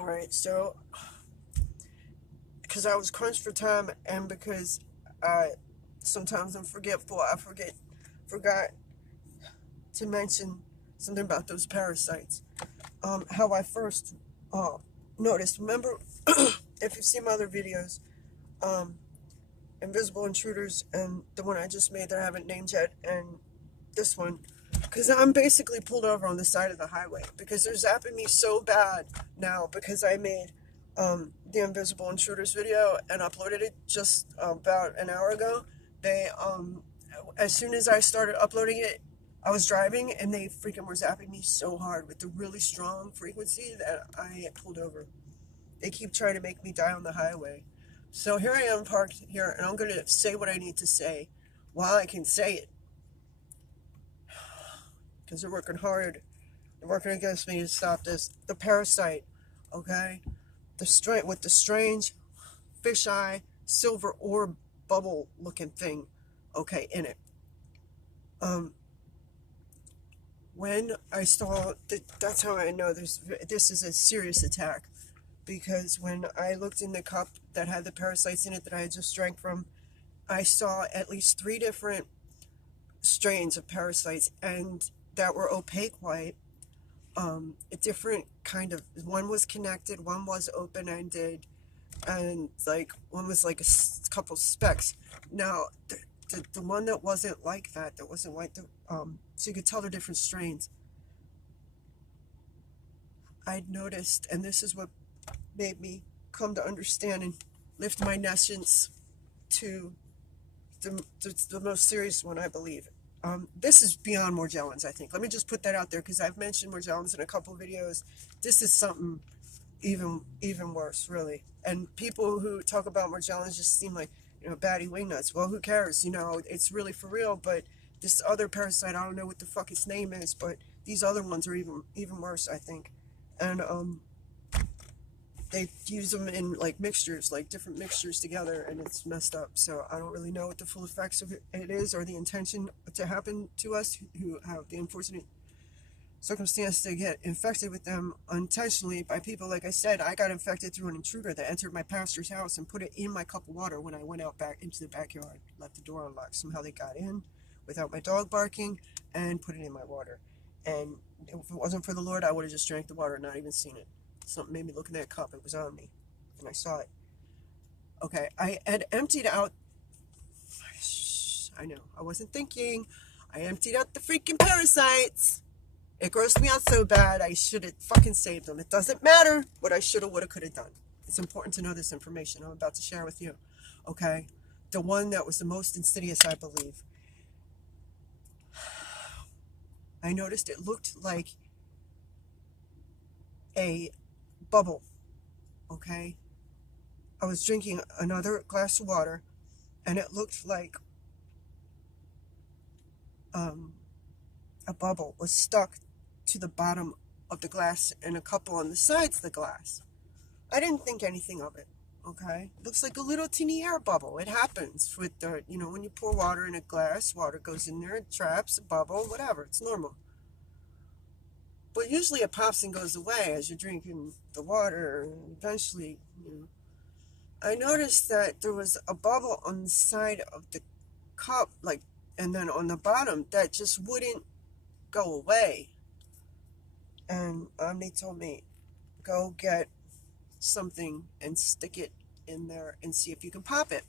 Alright, so, because I was crunched for time and because I sometimes I'm forgetful, forgot to mention something about those parasites. How I first uh, noticed. Remember, if you've seen my other videos, um, Invisible Intruders and the one I just made that I haven't named yet, and this one, because I'm basically pulled over on the side of the highway because they're zapping me so bad now because I made the Invisible Intruders video and uploaded it just about an hour ago. They as soon as I started uploading it, I was driving and they freaking were zapping me so hard with the really strong frequency that I pulled over. They keep trying to make me die on the highway. So here I am parked here and I'm going to say what I need to say while I can say it. Because they're working hard. They're working against me to stop this. The parasite, okay? With the strange fisheye silver orb bubble looking thing, okay, in it. When I saw that's how I know this is a serious attack, because when I looked in the cup that had the parasites in it that I had just drank from, I saw at least 3 different strains of parasites and that were opaque white. A different kind of, one was connected, one was open-ended, and like one was like a couple specks. Now the one that wasn't like that wasn't like so you could tell they're different strains. I'd noticed, and this is what made me come to understand and lift my nescience to the most serious one, I believe. This is beyond Morgellons, I think. Let me just put that out there because I've mentioned Morgellons in a couple of videos. This is something even worse, really. And people who talk about Morgellons just seem like, batty wingnuts. Well, who cares? It's really for real. But this other parasite, I don't know what the fuck its name is, but these other ones are even worse, I think. And they use them in like mixtures, like different mixtures together, and it's messed up. So I don't really know what the full effects of it is or the intention to happen to us who have the unfortunate circumstance to get infected with them unintentionally by people. Like I said, I got infected through an intruder that entered my pastor's house and put it in my cup of water when I went out back into the backyard, left the door unlocked. Somehow they got in without my dog barking and put it in my water. And if it wasn't for the Lord, I would have just drank the water and not even seen it. Something made me look in that cup. It was Omni, and I saw it. Okay, I had emptied out. I know, I wasn't thinking. I emptied out the freaking parasites. It grossed me out so bad, I should have fucking saved them. It doesn't matter what I should have, would have, could have done. It's important to know this information I'm about to share with you. Okay, the one that was the most insidious, I believe. I noticed it looked like a bubble. Okay, I was drinking another glass of water and it looked like a bubble was stuck to the bottom of the glass and a couple on the sides of the glass. I didn't think anything of it. Okay, looks like a little teeny air bubble. It happens with the, when you pour water in a glass, water goes in there, it traps a bubble, whatever, it's normal. But usually it pops and goes away as you're drinking the water, and eventually, I noticed that there was a bubble on the side of the cup, and then on the bottom that just wouldn't go away. And Omni told me, go get something and stick it in there and see if you can pop it.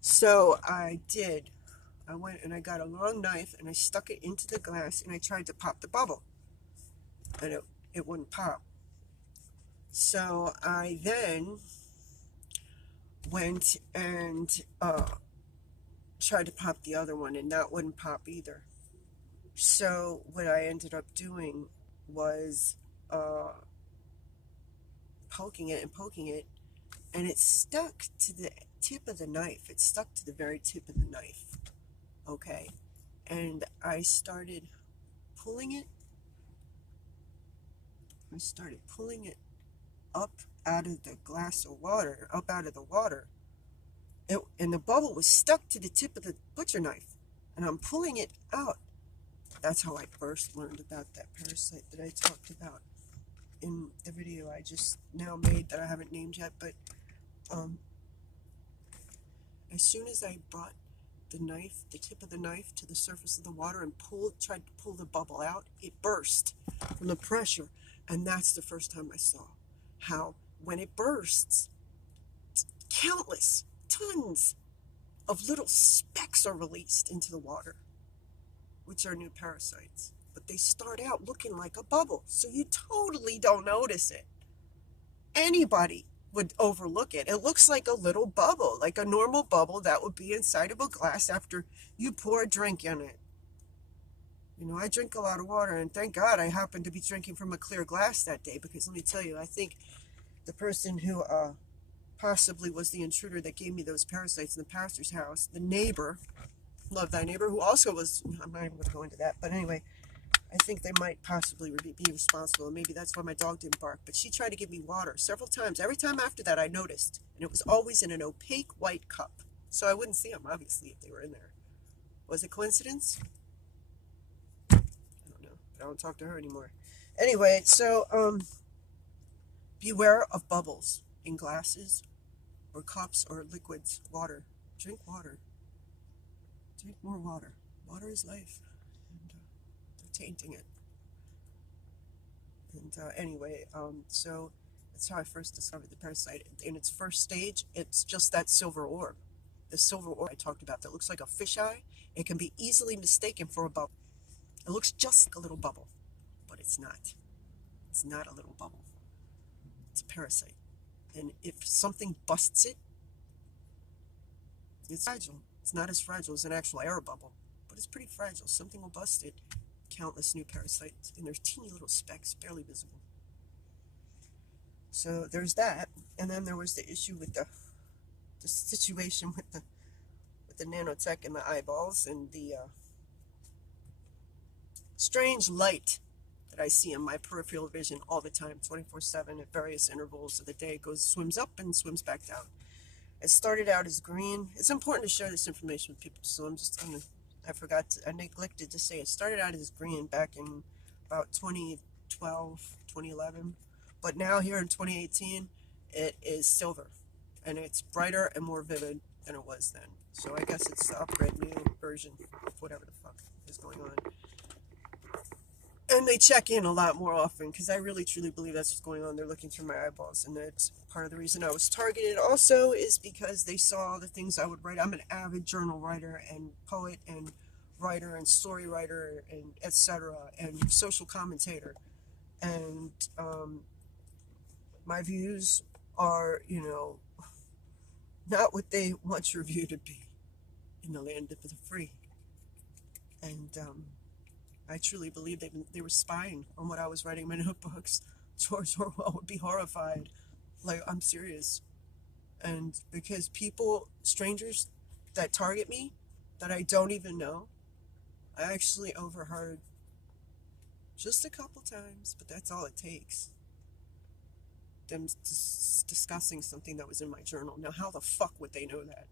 So I did. I went and I got a long knife and I stuck it into the glass and I tried to pop the bubble. And it wouldn't pop. So I then went and tried to pop the other one, and that wouldn't pop either. So what I ended up doing was poking it, and it stuck to the tip of the knife. It stuck to the very tip of the knife. Okay, and I started pulling it. Up out of the glass of water, up out of the water. And the bubble was stuck to the tip of the butcher knife. And I'm pulling it out. That's how I first learned about that parasite that I talked about in the video. video I just now made that I haven't named yet, but as soon as I brought the knife, the tip of the knife, to the surface of the water and tried to pull the bubble out, it burst from the pressure. And that's the first time I saw how when it bursts, countless tons of little specks are released into the water, which are new parasites. But they start out looking like a bubble, so you totally don't notice it. Anybody would overlook it. It looks like a little bubble, like a normal bubble that would be inside of a glass after you pour a drink in it. You know, I drink a lot of water, and thank God I happened to be drinking from a clear glass that day, because let me tell you, I think the person who possibly was the intruder that gave me those parasites in the pastor's house, the neighbor, love thy neighbor, who also was, I'm not even going to go into that, but anyway, I think they might possibly be responsible, and maybe that's why my dog didn't bark. But she tried to give me water several times. Every time after that, I noticed, and it was always in an opaque white cup, so I wouldn't see them, obviously, if they were in there. Was it coincidence? I don't know, but I don't talk to her anymore. Anyway, so beware of bubbles in glasses or cups or liquids. Water. Drink water. Drink more water. Water is life. Tainting it. And anyway, so that's how I first discovered the parasite. In its first stage, it's just that silver orb. The silver orb I talked about that looks like a fisheye. It can be easily mistaken for a bubble. It looks just like a little bubble, but it's not. It's not a little bubble. It's a parasite. And if something busts it, it's fragile. It's not as fragile as an actual air bubble, but it's pretty fragile. Something will bust it. Countless new parasites, and there's teeny little specks, barely visible. So there's that, and then there was the issue with the situation with the Nano-tech and the eyeballs, and the strange light that I see in my peripheral vision all the time, 24/7 at various intervals of the day. It swims up and swims back down. It started out as green. It's important to share this information with people, so I'm just going to, I neglected to say it started out as green back in about 2012, 2011. But now here in 2018, it is silver. And it's brighter and more vivid than it was then. So I guess it's the upgrade, new version of whatever the fuck is going on. And they check in a lot more often, because I really truly believe that's what's going on. They're looking through my eyeballs, and that's part of the reason I was targeted also, is because they saw the things I would write. I'm an avid journal writer and poet and writer and story writer and etc. and social commentator, and my views are, you know, not what they want your view to be in the land of the free. And I truly believe they were spying on what I was writing in my notebooks. George Orwell would be horrified. Like, I'm serious. And because people, strangers that target me, that I don't even know, I actually overheard just a couple times, but that's all it takes, them discussing something that was in my journal. Now, how the fuck would they know that?